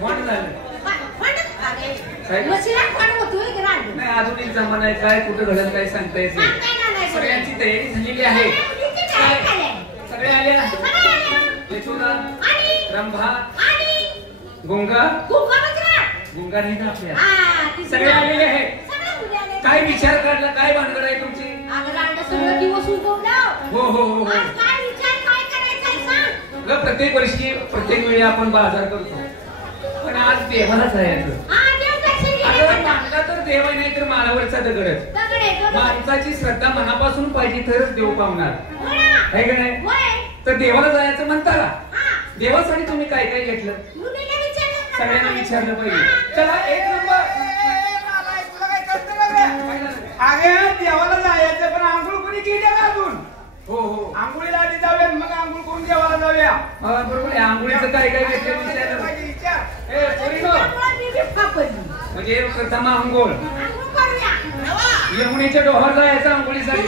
phone झालं नाही आधुनिक जमाना आहे काय कुठं घडलं काय सांगता येत नाही सगळ्यांची तयारी झालेली आहे सगळे आल्या यशोदा रंभा गुंगा गुंगा नाही ना आपल्या सगळे आलेले आहेत काय विचार काढला काय भानगड आहे तुमची हो हो हो प्रत्येक वर्षी प्रत्येक वेळी आपण बाजार करतो पण आज देवालाच आहे मानला तर देव नाही तर मानावरचा दगडच माणसाची श्रद्धा मनापासून पाहिजे तरच देव पावणार आहे का नाही तर देवाला जायचं म्हणता देवासाठी तुम्ही काय काय घेतलं सगळ्यांना विचारलं पाहिजे चला एक नंबर अरे देवाला जायचं पण आंघोळ कोणी केली का अजून हो हो आंघोळीला आधी जाऊया मग आंघोळ करून देवाला जाऊया बरोबर आहे आंघोळीचं काय काय घेतलं म्हणजे प्रथम आंघोळ यमुनेच्या डोहार जायचं आंघोळीसाठी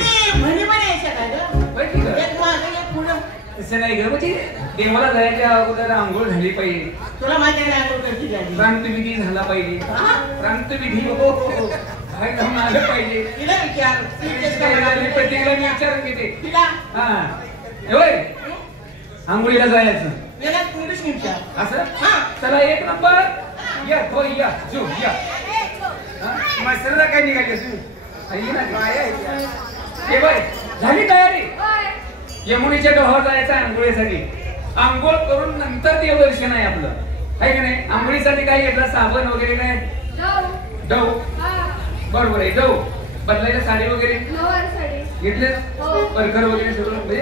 तसं नाही ग म्हणजे देवाला जायच्या अगोदर आंघोळ झाली पाहिजे तुला माहिती आहे प्रांतविधी झाला पाहिजे प्रांतविधी काय जाऊन आलं पाहिजे प्रत्येकाला मी विचारून घेते हा आंघोळीला जायचं असं चला एक नंबर या हो या जो या मसरला काय निघाली हे बाय झाली तयारी यमुनेच्या डोहावर जायचं आंघोळीसाठी आंघोळ करून नंतर देवदर्शन आहे आपलं आहे का नाही आंघोळीसाठी काय घेतलं साबण वगैरे काय डव बरोबर आहे डव बदलायला साडी वगैरे घेतले परकर वगैरे सगळं म्हणजे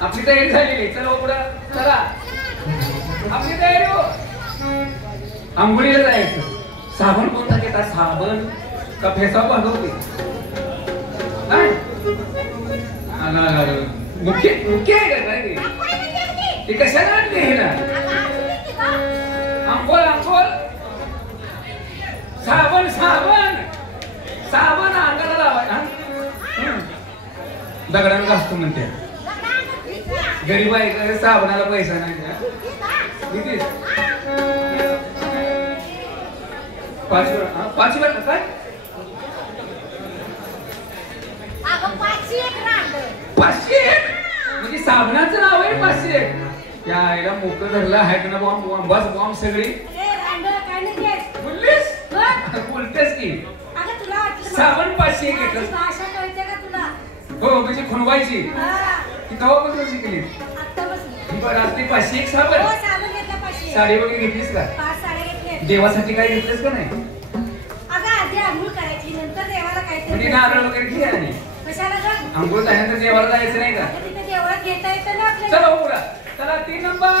आपली तयारी झालेली आहे चला पुढं चला आपली तयारी हो आंघोळीला जायचं साबण कोणता घेतात साबण का फेसा भागवते मुख्य मुख्य आहे का काय ते कशाला आणले हे ना आंघोळ आंघोळ साबण साबण साबण अंगाला लावायला दगडानं घासतो म्हणते गरीब आहे साबणाला पैसा नाही किती 5 वेळा काय 500 म्हणजे साबणाचं नाव आहे 500 त्या आईला मोकळं धरलं आहे का ना बॉम्ब बस बॉम्ब सगळी बोललीस बोलतेस की साबण 500 घेतलं हो म्हणजे खुणवायची ती कवापासून शिकली बरं आज ती 500 साबण साडी वगैरे घेतलीस का देवासाठी काय घेतलंस का नाही म्हणजे नारळ वगैरे घे आणि आंघोळ झाल्यानंतर देवाला जायचं नाही का चला पुढा चला 3 नंबर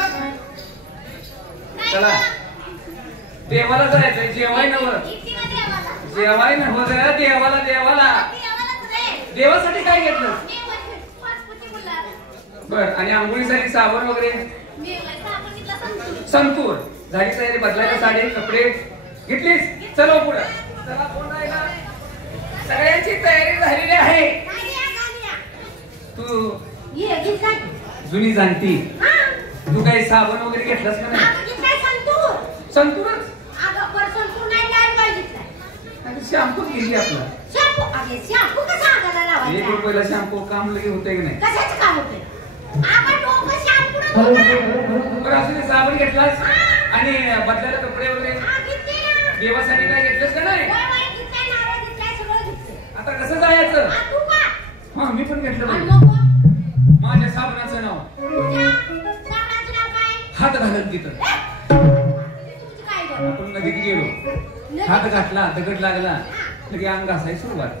चला देवाला जायचं जेवाय नव्हतं जेवाय नव्हतं देवाला देवाला देवासाठी काय घेतलं बर आणि आंघोळीसाठी साबण वगैरे संतूर झाली तयारी बदलायला साडी कपडे घेतलीस चला पुढे चला सगळ्यांची तयारी झालेली आहे तू जुनी जाणती तू काही साबण वगैरे घेतलास का नाही संतूरच शॅम्पू घेतली आपला ₹1 शॅम्पू काम लगे होते की नाही असं ते साबण घेतलास आणि बदलायला कपडे वगैरे देवासाठी काय घेतलंस का नाही आता कसं जायचं हा मी पण घेतलं पाहिजे माझ्या साबणाचं नाव हात घालत तिथं आपण नदीत गेलो हात घातला दगड लागला लगे अंग घासायला सुरुवात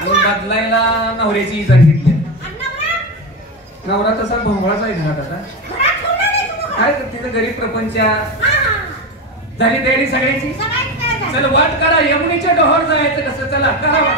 आणि बदलायला नवऱ्याची इजा घेतली नवरा तसा भोंगळाचा आहे घरात आता काय तिथं गरीब प्रपंच झाली तयारी सगळ्याची चल वाट करा यमुनेच्या डोहावर जायचं कसं चला करा